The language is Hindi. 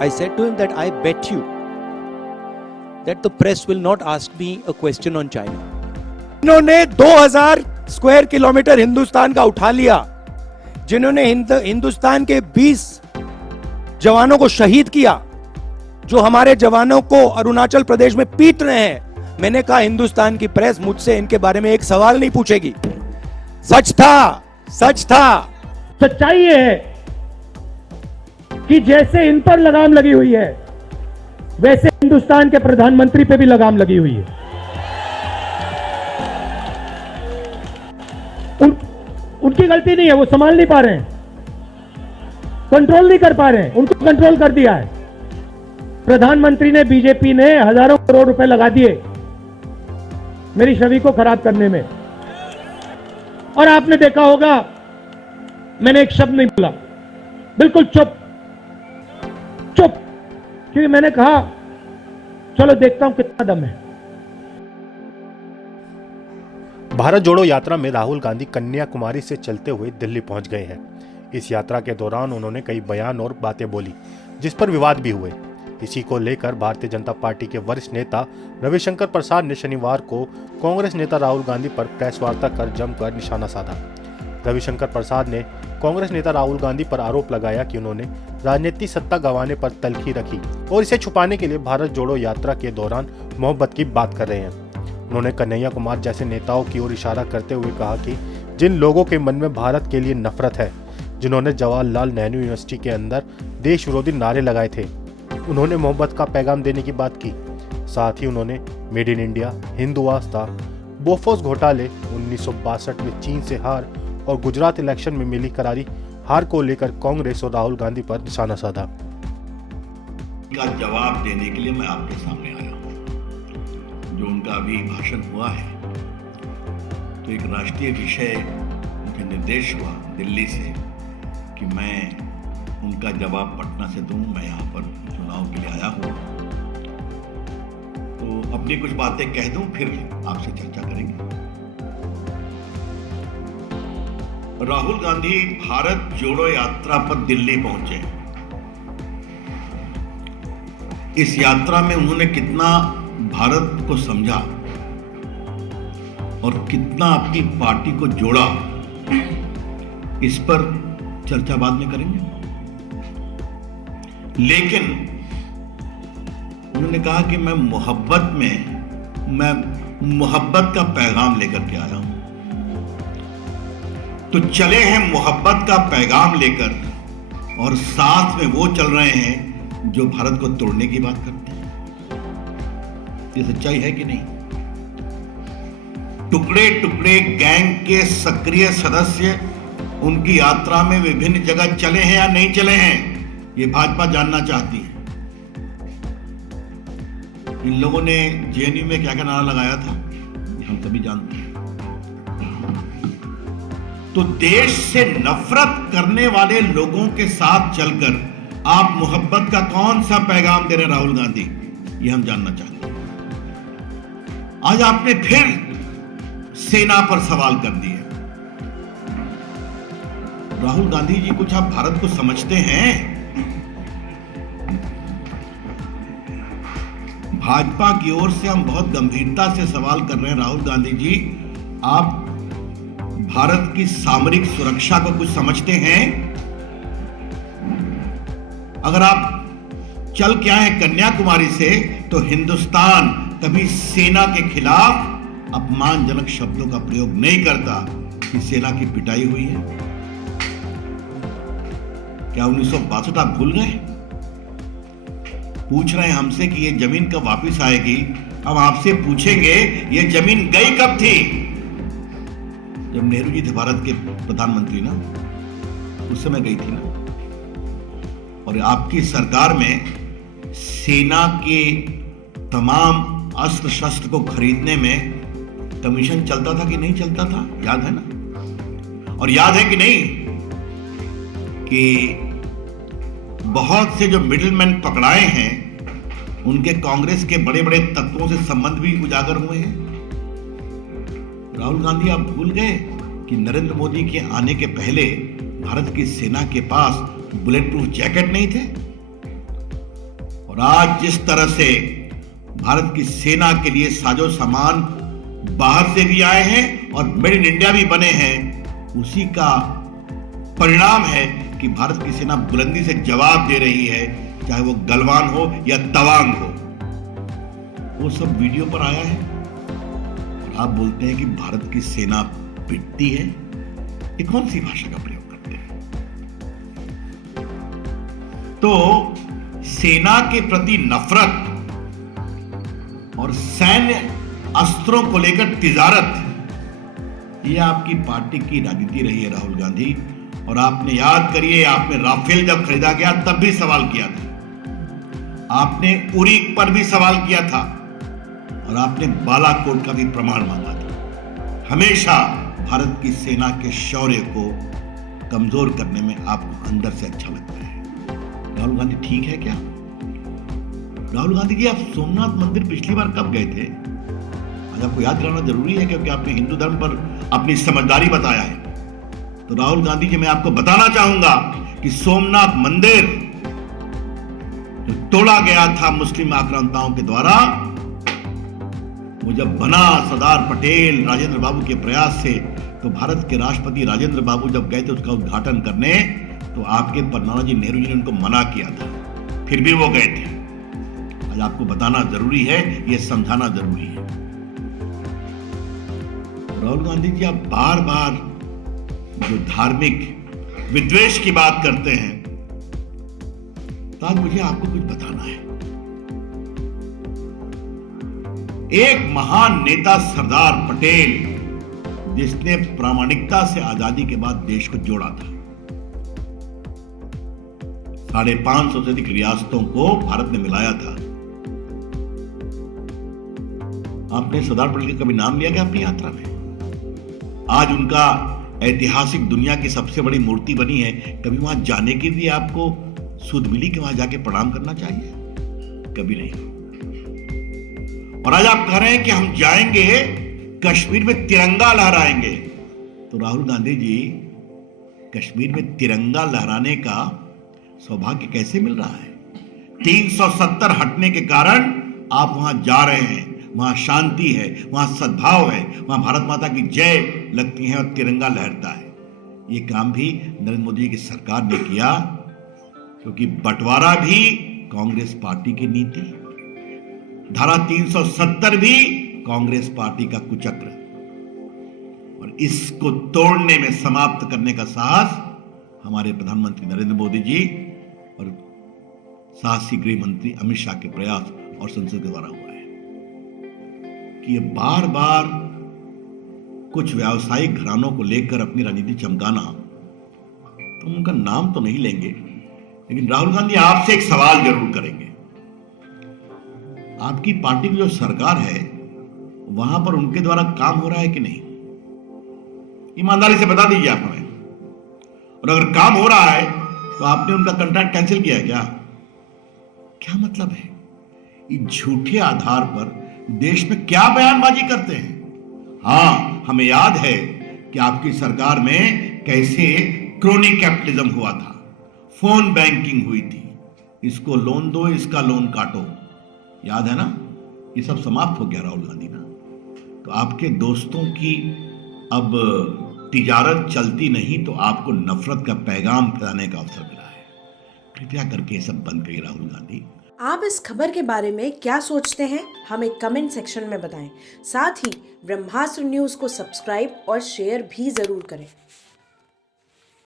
I said to him that I bet you that the press will not ask me a question on China. इन्होंने 2000 स्क्वायर किलोमीटर हिंदुस्तान का उठा लिया, जिन्होंने हिंदुस्तान के 20 जवानों को शहीद किया, जो हमारे जवानों को अरुणाचल प्रदेश में पीट रहे हैं। मैंने कहा हिंदुस्तान की प्रेस मुझसे इनके बारे में एक सवाल नहीं पूछेगी। सच था, सच था। सच्चाई ये है कि जैसे इन पर लगाम लगी हुई है, वैसे हिंदुस्तान के प्रधानमंत्री पे भी लगाम लगी हुई है। उनकी गलती नहीं है, वो संभाल नहीं पा रहे हैं, कंट्रोल नहीं कर पा रहे हैं, उनको कंट्रोल कर दिया है। प्रधानमंत्री ने, बीजेपी ने हजारों करोड़ रुपए लगा दिए मेरी छवि को खराब करने में। और आपने देखा होगा, मैंने एक शब्द नहीं बोला, बिल्कुल चुप चुप, क्योंकि मैंने कहा चलो देखता हूं कितना दम है। भारत जोड़ो यात्रा में राहुल गांधी कन्याकुमारी से चलते हुए दिल्ली पहुंच गए हैं। इस यात्रा के दौरान उन्होंने कई बयान और बातें बोली, जिस पर विवाद भी हुए। इसी को लेकर भारतीय जनता पार्टी के वरिष्ठ नेता रविशंकर प्रसाद ने शनिवार को कांग्रेस नेता राहुल गांधी पर प्रेस वार्ता कर जमकर निशाना साधा। रविशंकर प्रसाद ने कांग्रेस नेता राहुल गांधी पर आरोप लगाया कि उन्होंने राजनीतिक सत्ता गंवाने पर तलखी रखी और इसे छुपाने के लिए भारत जोड़ो यात्रा के दौरान मोहब्बत की बात कर रहे हैं। उन्होंने कन्हैया कुमार जैसे नेताओं की ओर इशारा करते हुए कहा कि जिन लोगों के मन में भारत के लिए नफरत है, जिन्होंने जवाहरलाल नेहरू यूनिवर्सिटी के अंदर देश विरोधी नारे लगाए थे, उन्होंने मोहब्बत का पैगाम देने की बात की। साथ ही उन्होंने made in India, Hindu Aastha, Bofors घोटाले, 1962 में चीन से हार और गुजरात इलेक्शन में मिली करारी हार को लेकर कांग्रेस और राहुल गांधी पर निशाना साधा। का जवाब देने के लिए मैं आपके सामने आया हूं। जो उनका अभी भाषण हुआ है, तो एक राष्ट्रीय विषय मुझे निर्देश हुआ दिल्ली से कि मैं उनका जवाब पटना से दूं। मैं यहाँ पर चुनाव के लिए आया हूँ, तो अपनी कुछ बातें कह दूं, फिर आपसे चर्चा करेंगे। राहुल गांधी भारत जोड़ो यात्रा पर दिल्ली पहुंचे। इस यात्रा में उन्होंने कितना भारत को समझा और कितना अपनी पार्टी को जोड़ा, इस पर चर्चा बाद में करेंगे। लेकिन उन्होंने कहा कि मैं मोहब्बत का पैगाम लेकर के आया हूं। तो चले हैं मोहब्बत का पैगाम लेकर, और साथ में वो चल रहे हैं जो भारत को तोड़ने की बात करते हैं। ये सच्चाई है कि नहीं? टुकड़े टुकड़े गैंग के सक्रिय सदस्य उनकी यात्रा में विभिन्न जगह चले हैं या नहीं चले हैं, ये भाजपा जानना चाहती है। इन लोगों ने जेएनयू में क्या क्या नारा लगाया था, हम सभी जानते हैं। तो देश से नफरत करने वाले लोगों के साथ चलकर आप मोहब्बत का कौन सा पैगाम दे रहे हैं राहुल गांधी, ये हम जानना चाहते हैं। आज आपने फिर सेना पर सवाल कर दिए। राहुल गांधी जी, कुछ आप भारत को समझते हैं? भाजपा की ओर से हम बहुत गंभीरता से सवाल कर रहे हैं, राहुल गांधी जी, आप भारत की सामरिक सुरक्षा को कुछ समझते हैं? अगर आप चल के आए कन्याकुमारी से, तो हिंदुस्तान कभी सेना के खिलाफ अपमानजनक शब्दों का प्रयोग नहीं करता कि सेना की पिटाई हुई है। क्या 1962 आप भूल गए? पूछ रहे हैं हमसे कि ये जमीन कब वापस आएगी। अब आपसे पूछेंगे, ये जमीन गई कब थी? जब नेहरू जी थे भारत के प्रधानमंत्री ना, उस समय गई थी ना। और आपकी सरकार में सेना के तमाम अस्त्र शस्त्र को खरीदने में कमीशन चलता था कि नहीं चलता था, याद है ना? और याद है कि नहीं कि बहुत से जो मिडिलमैन पकड़ाए हैं, उनके कांग्रेस के बड़े बड़े तत्वों से संबंध भी उजागर हुए हैं। राहुल गांधी, आप भूल गए कि नरेंद्र मोदी के आने के पहले भारत की सेना के पास बुलेट प्रूफ जैकेट नहीं थे? और आज जिस तरह से भारत की सेना के लिए साजो सामान बाहर से भी आए हैं और मेड इन इंडिया भी बने हैं, उसी का परिणाम है कि भारत की सेना बुलंदी से जवाब दे रही है, चाहे वो गलवान हो या तवांग हो। वो सब वीडियो पर आया है और आप बोलते हैं कि भारत की सेना पिटती है। ये कौन सी भाषा का प्रयोग करते हैं? तो सेना के प्रति नफरत और सैन्य अस्त्रों को लेकर तिजारत, ये आपकी पार्टी की राजनीति रही है राहुल गांधी। और आपने याद करिए, आपने राफेल जब खरीदा गया तब भी सवाल किया था, आपने उरी पर भी सवाल किया था और आपने बालाकोट का भी प्रमाण मांगा था। हमेशा भारत की सेना के शौर्य को कमजोर करने में आपको अंदर से अच्छा लगता है। राहुल गांधी ठीक है क्या? राहुल गांधी जी, आप सोमनाथ मंदिर पिछली बार कब गए थे? आज आपको याद कराना जरूरी है क्योंकि आपने हिंदू धर्म पर अपनी समझदारी बताया है। तो राहुल गांधी जी, मैं आपको बताना चाहूंगा कि सोमनाथ मंदिर जो तोड़ा गया था मुस्लिम आक्रांताओं के द्वारा, वो जब बना सरदार पटेल राजेंद्र बाबू के प्रयास से, तो भारत के राष्ट्रपति राजेंद्र बाबू जब गए थे उसका उद्घाटन करने, तो आपके नानाजी नेहरू जी ने उनको मना किया था, फिर भी वो गए थे। आज आपको बताना जरूरी है, ये समझाना जरूरी है। राहुल गांधी जी, आप बार बार जो धार्मिक विद्वेष की बात करते हैं, तो आज मुझे आपको कुछ बताना है। एक महान नेता सरदार पटेल, जिसने प्रामाणिकता से आजादी के बाद देश को जोड़ा था, 550 से अधिक रियासतों को भारत ने मिलाया था। आपने सरदार पटेल का कभी नाम लिया क्या अपनी यात्रा में? आज उनका ऐतिहासिक दुनिया की सबसे बड़ी मूर्ति बनी है, कभी वहां जाने की भी आपको सुध मिली कि वहां जाके प्रणाम करना चाहिए? कभी नहीं। और आज आप कह रहे हैं कि हम जाएंगे कश्मीर में तिरंगा लहराएंगे। तो राहुल गांधी जी, कश्मीर में तिरंगा लहराने का सौभाग्य कैसे मिल रहा है? 370 हटने के कारण आप वहां जा रहे हैं, वहां शांति है, वहां सद्भाव है, वहां भारत माता की जय लगती है और तिरंगा लहरता है। ये काम भी नरेंद्र मोदी की सरकार ने किया, क्योंकि बंटवारा भी कांग्रेस पार्टी की नीति, धारा 370 भी कांग्रेस पार्टी का कुचक्र, और इसको तोड़ने में, समाप्त करने का साहस हमारे प्रधानमंत्री नरेंद्र मोदी जी और साहसी गृह मंत्री अमित शाह के प्रयास और संसद के द्वारा हुआ है। कि ये बार बार कुछ व्यावसायिक घरानों को लेकर अपनी राजनीति चमकाना, तो उनका नाम तो नहीं लेंगे, लेकिन राहुल गांधी आपसे एक सवाल जरूर करेंगे। आपकी पार्टी की जो सरकार है, वहां पर उनके द्वारा काम हो रहा है कि नहीं? ईमानदारी से बता दीजिए आप हमें। और अगर काम हो रहा है तो आपने उनका कॉन्ट्रैक्ट कैंसिल किया है क्या? क्या मतलब है? इस झूठे आधार पर देश में क्या बयानबाजी करते हैं? हां, हमें याद है कि आपकी सरकार में कैसे क्रोनी कैपिटलिज्म हुआ था, फोन बैंकिंग हुई थी, इसको लोन दो, इसका लोन काटो, याद है ना? ये सब समाप्त हो गया राहुल गांधी ना। तो आपके दोस्तों की अब तिजारत चलती नहीं, तो आपको नफरत का पैगाम फैलाने का अवसर मिला है। कृपया करके ये सब बंद करिए राहुल गांधी। आप इस खबर के बारे में क्या सोचते हैं, हमें कमेंट सेक्शन में बताएं। साथ ही ब्रह्मास्त्र न्यूज़ को सब्सक्राइब और शेयर भी जरूर करें।